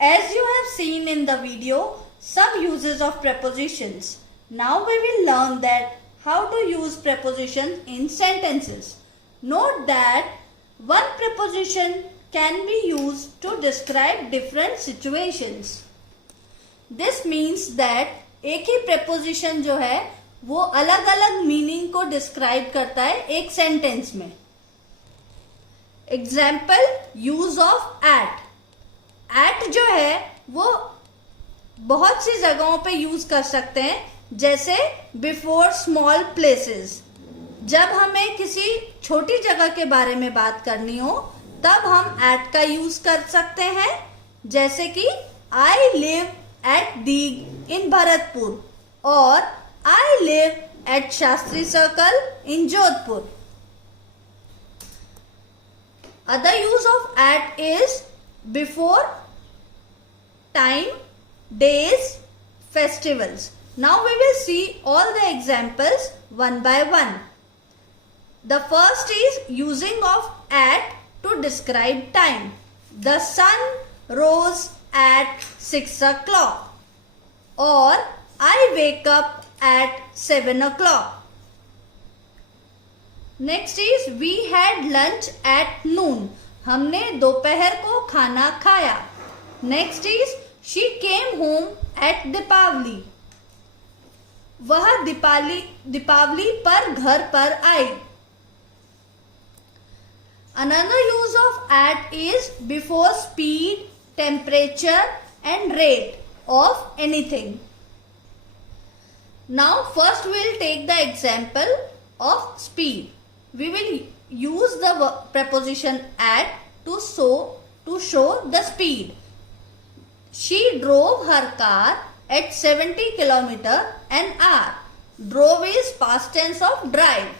As you have seen in the video, some uses of prepositions. Now we will learn that how to use prepositions in sentences. Note that one preposition can be used to describe different situations. This means that एक ही preposition जो है वो अलग अलग meaning को describe करता है एक सेंटेंस में. Example, use of at. At जो है वो बहुत सी जगहों पे यूज कर सकते हैं, जैसे बिफोर स्मॉल प्लेसेस. जब हमें किसी छोटी जगह के बारे में बात करनी हो तब हम एट का यूज कर सकते हैं, जैसे कि आई लिव एट दीग इन भरतपुर और I live at Shastri circle in Jodhpur. Other use of at is before, time, days, festivals. Now we will see all the examples one by one. The first is using of at to describe time. The sun rose at 6 o'clock or I wake up at 7 o'clock. Next is we had lunch at noon. हमने दोपहर को खाना खाया. Next is she came home at Deepawali. वह दीपावली पर घर पर आई. Another use of at is before speed, temperature and rate of anything. Now first will take the example of speed. We will use the preposition at to show the speed. She drove her car at 70 km an hour. Drove is past tense of drive.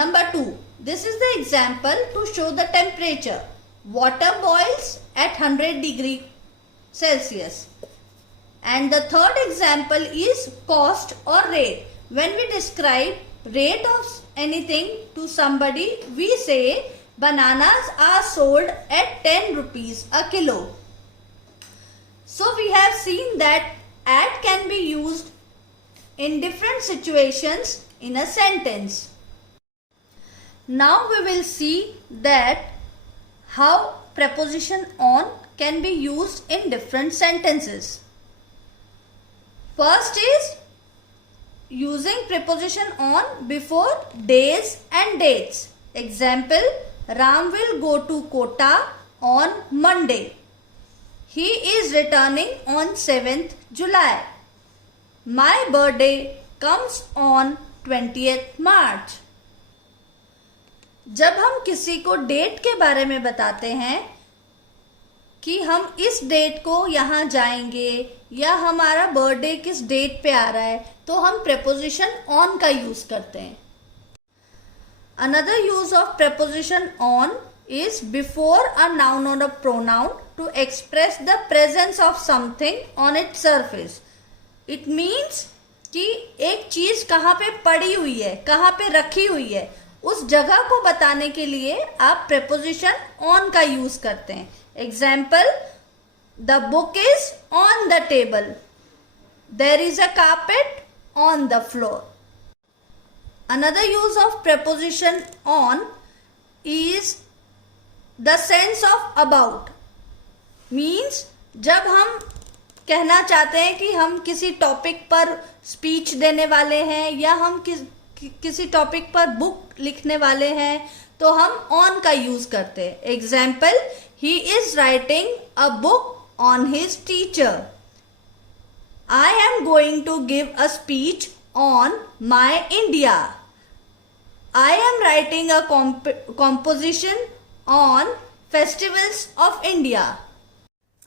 Number 2. This is the example to show the temperature. Water boils at 100 degree Celsius. And the third example is cost or rate. When we describe rate of anything to somebody, we say bananas are sold at 10 rupees a kilo. So we have seen that at can be used in different situations in a sentence. Now we will see that how preposition on can be used in different sentences. First is using preposition on before days and dates. Example, Ram will go to Kota on Monday. He is returning on 7th July. My birthday comes on 20th March. जब हम किसी को date के बारे में बताते हैं कि हम इस डेट को यहाँ जाएंगे या हमारा बर्थडे किस डेट पे आ रहा है, तो हम preposition on का यूज करते हैं. Another use of preposition on is before a noun or a pronoun to express the presence of something on its surface. It means कि एक चीज कहाँ पे पड़ी हुई है, कहाँ पे रखी हुई है, उस जगह को बताने के लिए आप preposition on का यूज करते हैं. Example, the book is on the table. There is a carpet on the floor. Another use of preposition on is the sense of about. Means जब हम कहना चाहते हैं कि हम किसी टॉपिक पर स्पीच देने वाले हैं या हम किसी टॉपिक पर बुक लिखने वाले हैं, तो हम ऑन का यूज करते हैं. Example, he is writing a book on his teacher. I am going to give a speech on my India. I am writing a composition on festivals of India.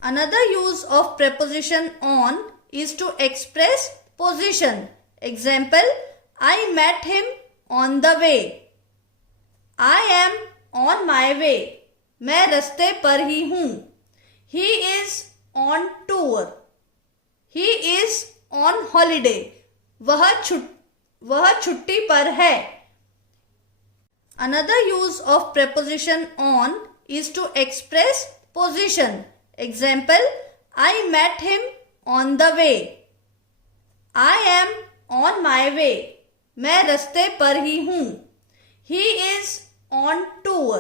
Another use of preposition on is to express position. Example, I met him on the way. I am on my way. मैं रास्ते पर ही हूँ. He is on tour. He is on holiday. वह छुट्टी पर है. Another use of preposition on is to express position. Example, I met him on the way, I am on my way, मैं रास्ते पर ही हूं. He is on tour,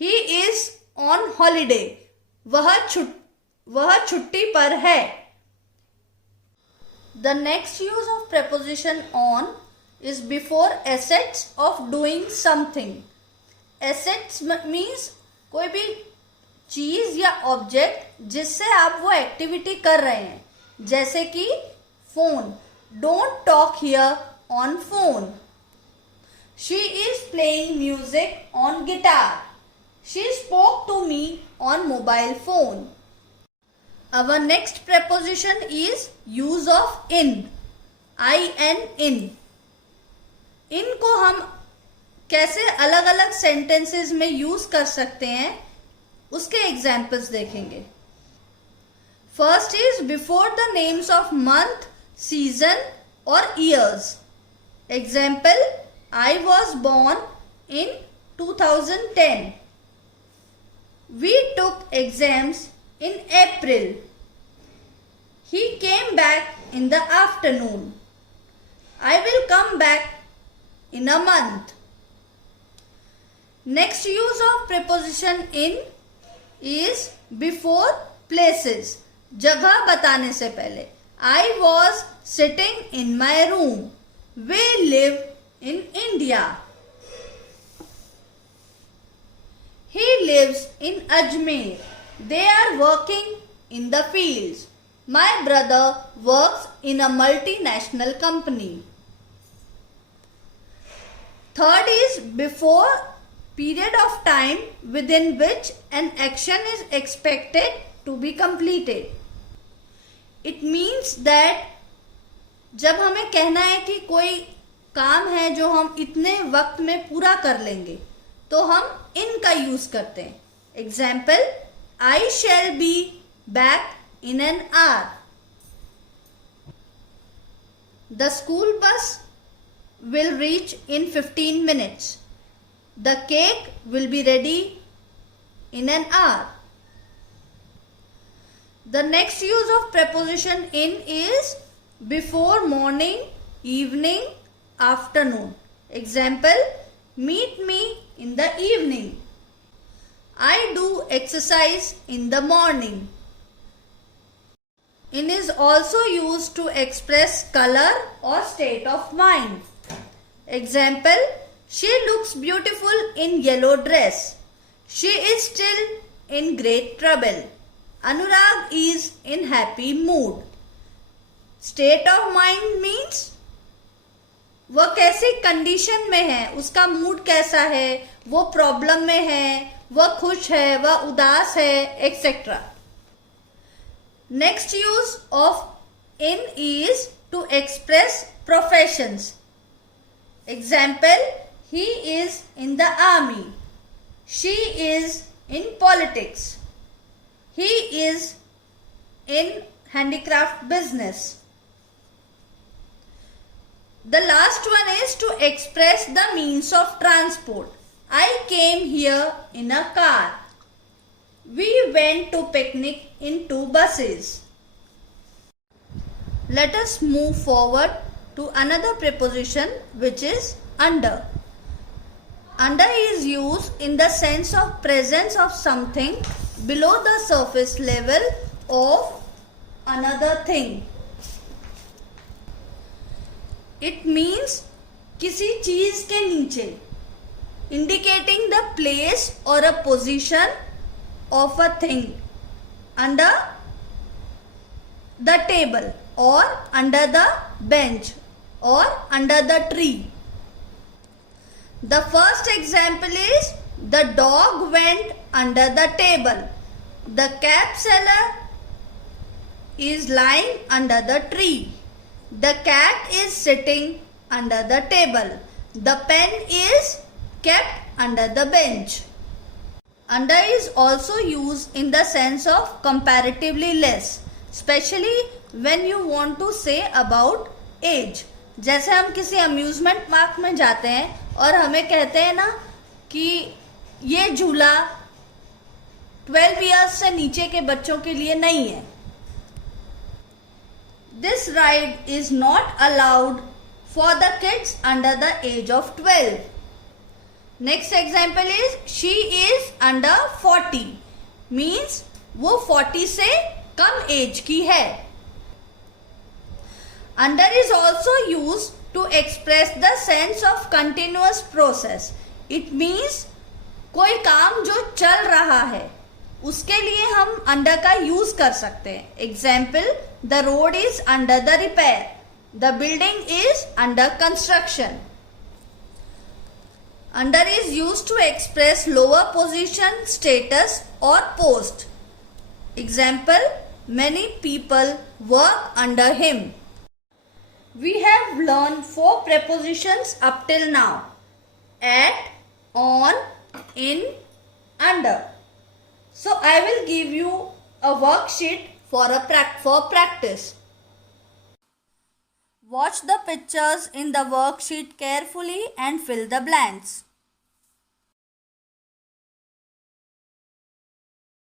he is on holiday, वह छुट्टी पर है. The next use of preposition on is before assets of doing something. Assets means कोई भी चीज या ऑब्जेक्ट जिससे आप वो एक्टिविटी कर रहे हैं, जैसे कि phone. Don't talk here on phone. She is playing music on guitar. She spoke to me on mobile phone. Our next preposition is use of in. in. in को हम कैसे अलग अलग sentences में use कर सकते हैं उसके examples देखेंगे. First is before the names of month, season or years. Example, I was born in 2010. We took exams in April. He came back in the afternoon. I will come back in a month. Next use of preposition in is before places. जगह बताने से पहले. I was sitting in my room. We live in India. He lives in Ajmer. They are working in the fields. My brother works in a multinational company. Third is before period of time within which an action is expected to be completed. It means that जब हमें कहना है कि कोई काम है जो हम इतने वक्त में पूरा कर लेंगे, तो हम in का यूज करते हैं. Example, I shall be back in an hour. The school bus will reach in 15 minutes. The cake will be ready in an hour. The next use of preposition in is before morning, evening, afternoon. Example, meet me in the evening. I do exercise in the morning. In is also used to express color or state of mind. Example, she looks beautiful in yellow dress. She is still in great trouble. Anurag is in happy mood. State of mind means वह कैसी condition में है, उसका mood कैसा है, वो problem में है, वह खुश है, वह उदास है, etcetera. Next use of in is to express professions. Example, he is in the army. She is in politics. He is in handicraft business. The last one is to express the means of transport. I came here in a car. We went to picnic in 2 buses. Let us move forward to another preposition, which is under. Under is used in the sense of presence of something below the surface level of another thing. It means किसी चीज के नीचे, indicating the place or a position of a thing under the table or under the bench or under the tree. The first example is the dog went under the table. The cap seller is lying under the tree. The cat is sitting under the table. The pen is kept under the bench. Under is also used in the sense of comparatively less, especially when you want to say about age. जैसे हम किसी amusement park में जाते हैं और हमें कहते हैं ना कि ये झूला 12 इयर्स से नीचे के बच्चों के लिए नहीं है. This ride is not allowed for the kids under the age of 12. Next example is she is under 40, means वो 40 से कम एज की है. Under is also used to express the sense of continuous process. It means कोई काम जो चल रहा है उसके लिए हम under का यूज कर सकते हैं. Example, the road is under the repair. The building is under construction. Under is used to express lower position, status or post. Example, many people work under him. We have learned 4 prepositions up till now: at, on, in, under. So I will give you a worksheet for practice. Watch the pictures in the worksheet carefully and fill the blanks.